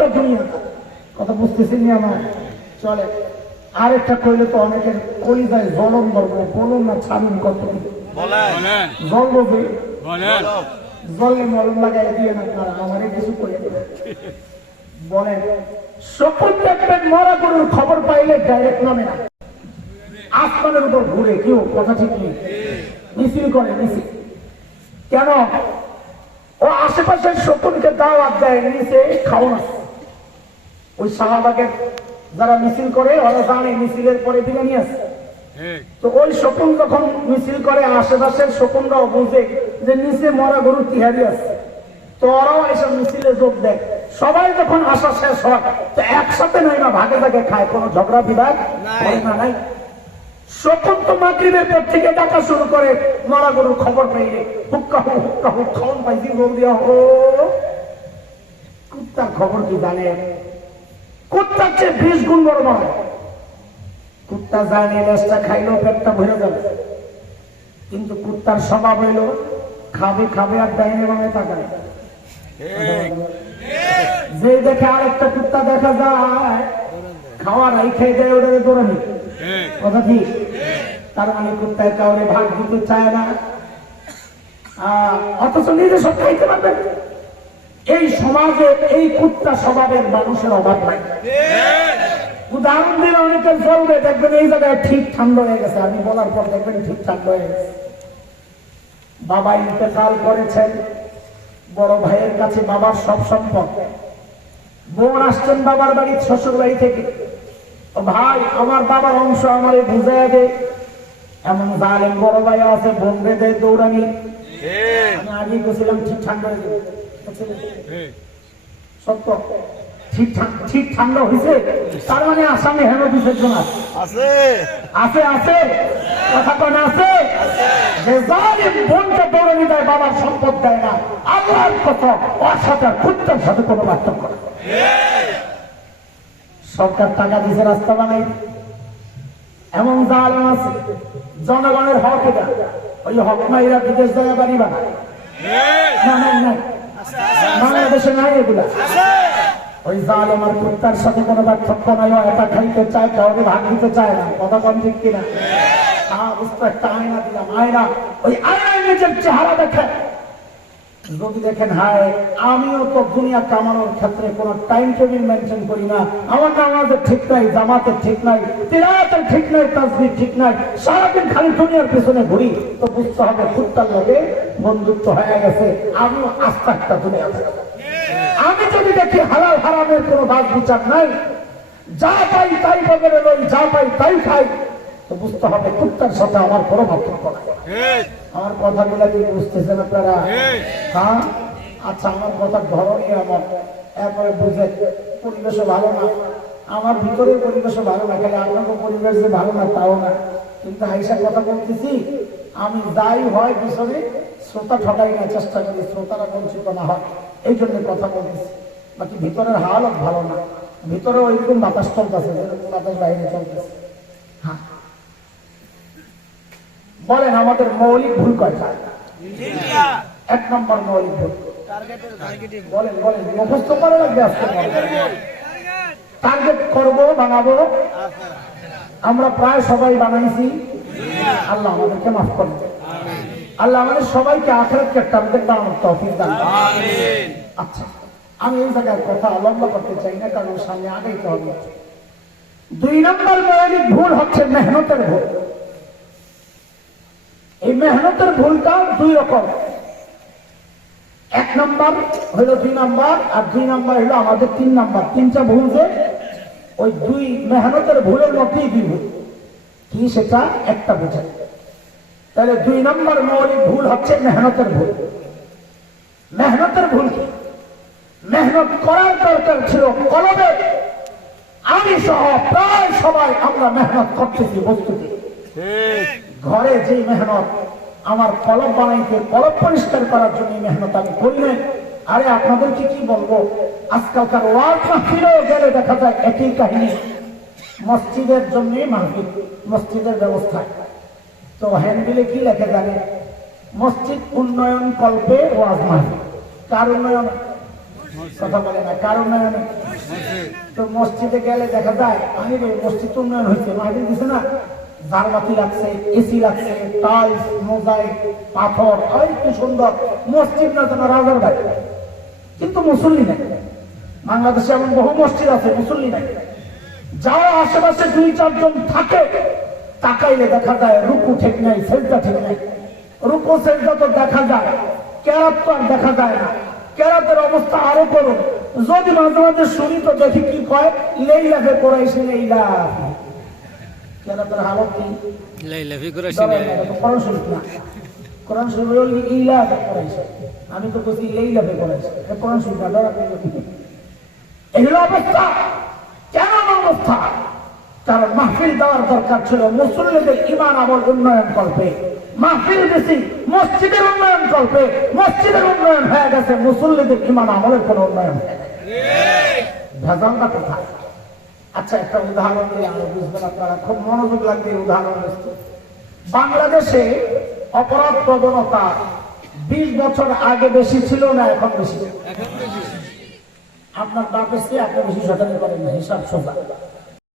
একটা দুনিয়া, কথা বুঝতেছেন না আমার? চলে আরেকটা কইলে তো অনেকের কলিজায় জলম ধরবে, বলুন না ছাড়ুন কত জ্বলবে, জলে মলম লাগাই দিয়ে না তারা আমারে কিছু করে দেবে। বলেন সকল দেখবেন মরা গরুর খবর পাইলে ডাইরেক্ট নামে না, আসমানের উপর ঘুরে, কেউ কথা ঠিক নেই, মিছিল করে মিছিল। কেন? ও আশেপাশের শকুনকে দাওয়াত দেয়, নিচে খাওয়া। ওই শাহবাগের যারা মিছিল করে ওরা জানে মিছিলের পরে বিরিয়ানি আছে, তো ওই শকুন যখন মিছিল করে আশেপাশের শকুনরাও বুঝে যে নিচে মরা গরুর তিহারি আছে, তো ওরাও এসব মিছিলে যোগ দেয়। সবাই যখন আসা শেষ হয় তো একসাথে নয় না, ভাগে ভাগে খায়, কোনো ঝগড়া বিবাদ না নাই। শকুন তো মাগরিবের পর থেকে ডাকা শুরু করে মরা গরুর খবর পেয়ে, হুক্কা হুক খাওয়ান পাইছি বল দিয়া হো। কুত্তার খবর কি জানে? কুত্তার চেয়ে 20 গুণ বড় নয়। কুত্তা জানে লেজটা খাইলেও পেটটা ভরে যাবে, কিন্তু কুত্তার স্বভাব হইল খাবে খাবে আর ডাইনে বামে তাকায়। যে দেখে আরেকটা কুত্তা দেখা যায় খাওয়ার আই খেয়ে দেয়, ওটা দৌড়ানি, কথা ঠিক? তার মানে কুত্তায় কাউরে ভাগ দিতে চায় না, অথচ নিজে সব খাইতে পারবে। এই সমাজে এই কুত্তা স্বভাবের মানুষের অভাব নাই। উদাহরণ দিলে অনেকের চলবে, দেখবেন এই জায়গায় ঠিক ঠান্ডা হয়ে গেছে, আমি বলার পর দেখবেন ঠিক ঠান্ডা হয়ে গেছে। বাবা ইন্তেকাল করেছেন, বড় ভাইয়ের কাছে বাবার সব সম্পদ, বোন আসছেন বাবার বাড়ি শ্বশুর বাড়ি থেকে, ভাই আমার বাবার অংশ আমারে বুঝাইয়া দে। এমন জালেম বড় ভাই আছে, বোন বেঁধে দৌড়ানি। আমি আগে গেছিলাম ঠিক ঠান্ডা হয়ে যাবে, সত্য ঠিক ঠান্ডা হয়েছে, তার মানে আসামে হেন বিসর্জন আছে আছে আছে, কথা কোন আছে? যে জালেম বোনকে দৌড়ানি দেয়, বাবার সম্পদ দেয় না, আল্লাহর কথা ওর সাথে কুত্তার সাথে কোনো পার্থক্য না। সরকার টাকা দিছে রাস্তা বানাই, এমন জালেম আছে জনগণের হক, এটা ওই হক মাইরা বিদেশ জায়গা বাড়ি বানায় না, বাংলাদেশে নাই এগুলা। ওই জালেম আর কুত্তার সাথে কোনো পার্থক্য নাই, এটা খাইতে চায়, কাউকে ভাগ দিতে চায় না, কথা কম ঠিক কিনা? বুঝতে একটা আয়না দিলাম, আয়না, ওই আয়নায় নিজের চেহারা দেখে যদি দেখেন হায় আমিও তো দুনিয়া কামানোর ক্ষেত্রে কোনো টাইম টেবিল মেনটেন করি না, আমার নামাজের ঠিক নাই, জামাতের ঠিক নাই, তিলাওয়াতের ঠিক নাই, তাসবিহ ঠিক নাই, সারাদিন খালি দুনিয়ার পেছনে ঘুরি, তো বুঝতে হবে কুত্তার লগে বন্ধুত্ব হয়ে গেছে, আমিও আস্তে একটা দুনিয়া থেকে। আমি যদি দেখি হালাল হারামের কোনো বাদ বিচার নাই, যা পাই তাই বদলে লই, যা পাই তাই খাই, তো বুঝতে হবে কুত্তার সাথে আমার কোনো পার্থক্য নাই। আমার কথাগুলো কি বুঝতেছেন আপনারা? হ্যাঁ, আচ্ছা, আমার কথার ধরনই আমার এরপরে বুঝে পরিবেশও ভালো না, আমার ভিতরের পরিবেশও ভালো না, খালি আপনাকে পরিবেশ যে ভালো না তাও না, কিন্তু আইসা কথা বলতেছি, আমি যাই হয় পিছনে শ্রোতা ঠকাই না, চেষ্টা করি শ্রোতারা বঞ্চিত না হয়, এই জন্য কথা বলতেছি। বাকি ভিতরের হালত ভালো না, ভিতরে ওইরকম বাতাস চলতেছে যেরকম বাতাস বাইরে চলতেছে। হ্যাঁ, বলেন আমাদের মৌলিক ভুল কয়টা? 1 নম্বর মৌলিক ভুল, বলেন বলেন, মুখস্থ করে লাগবে আজকে। টার্গেট করবো, বানাবো, আমরা প্রায় সবাই বানাইছি, আল্লাহ আমাদেরকে মাফ করবে, আল্লাহ আমাদের সবাইকে আখিরাতকে টার্গেট বানানোর তৌফিক দান করুন। আচ্ছা, আমি এই জায়গায় কথা লম্বা করতে চাই না, কারণ সামনে আগাইতে হবে। 2 নম্বর মৌলিক ভুল হচ্ছে মেহনতের ভুল। এই মেহনতের ভুলটা 2 রকম, 1 নম্বর হইল 2 নম্বর, আর 2 নম্বর হইল আমাদের 3 নম্বর। 3টা ভুল যে ওই 2 মেহনতের ভুলের মধ্যেই 2 ভুল, কি সেটা একটা বোঝা। তাহলে 2 নম্বর মৌলিক ভুল হচ্ছে মেহনতের ভুল। মেহনতের ভুল কি? মেহনত করার দরকার ছিল কলবে, আমি সহ প্রায় সবাই আমরা মেহনত করতেছি বস্তুতে। ঘরে যে মেহনত আমার কলব বানাইতে, কলব পরিষ্কার করার জন্য মেহনত আমি করি নাই। আরে আপনাদেরকে কি বলবো, আজকালকার ওয়াজ মাহফিলেও গেলে দেখা যায় একই কাহিনী, মসজিদের জন্য মাহফিল, মসজিদের ব্যবস্থা। তো হ্যান্ডবিলে কি লেখে জানে? মসজিদ উন্নয়ন কল্পে ওয়াজ মাহফিল। কার উন্নয়ন? কথা বলে না, কার উন্নয়ন? তো মসজিদে গেলে দেখা যায় আরে মসজিদ উন্নয়ন হয়েছে, মাহিদিন দিছে না, ঝাড়বাতি লাগছে, এসি লাগছে, টাইলস, মোজাইক, পাথর, এই কি সুন্দর মসজিদ, না যেন রাজার বাড়ি, কিন্তু মুসল্লি নাই। বাংলাদেশে এমন বহু মসজিদ আছে মুসল্লি নাই। যারা আশেপাশে 2-4 জন থাকে, তাকাইলে দেখা যায় রুকু ঠিক নাই, সেজদা ঠিক নাই। রুকু সেজদা তো দেখা যায়, কেরাত তো আর দেখা যায় না। কেরাতের অবস্থা আরো করুন, যদি মাঝে মাঝে শুনি তো দেখি কি কয়, লেইলাফে কোরাইশি লেইলা। কেরাতের হালত কি? লাইলাফি কুরাইশি না, কোরআন শরীফ না, কোরআন শরীফ হলো ইলাফে কোরাইশি। আমি তো বলছি লেইলাফে কোরাইশি, কোরআন শরীফ না, ধরা এগুলো অবস্থা। কেন অবস্থা? কারণ মাহফিল দেওয়ার দরকার ছিল মুসল্লিদের ইমান আমল উন্নয়ন করবে। মাহফিল বেশি মসজিদের উন্নয়ন করবে, মসজিদের উন্নয়ন হয়ে গেছে, মুসল্লিদের ইমান আমলের কোন উন্নয়ন হয় না। ভেজালটা কোথায়? আচ্ছা, একটা উদাহরণ দিয়ে আরো বুঝবেন আপনারা, খুব মনোযোগ লাগবে উদাহরণ বুঝতে। বাংলাদেশে অপরাধ প্রবণতা 20 বছর আগে বেশি ছিল না এখন বেশি? আপনার বাপ এসে আপনি বেশি শতাংশ করেন না, হিসাব সোজা।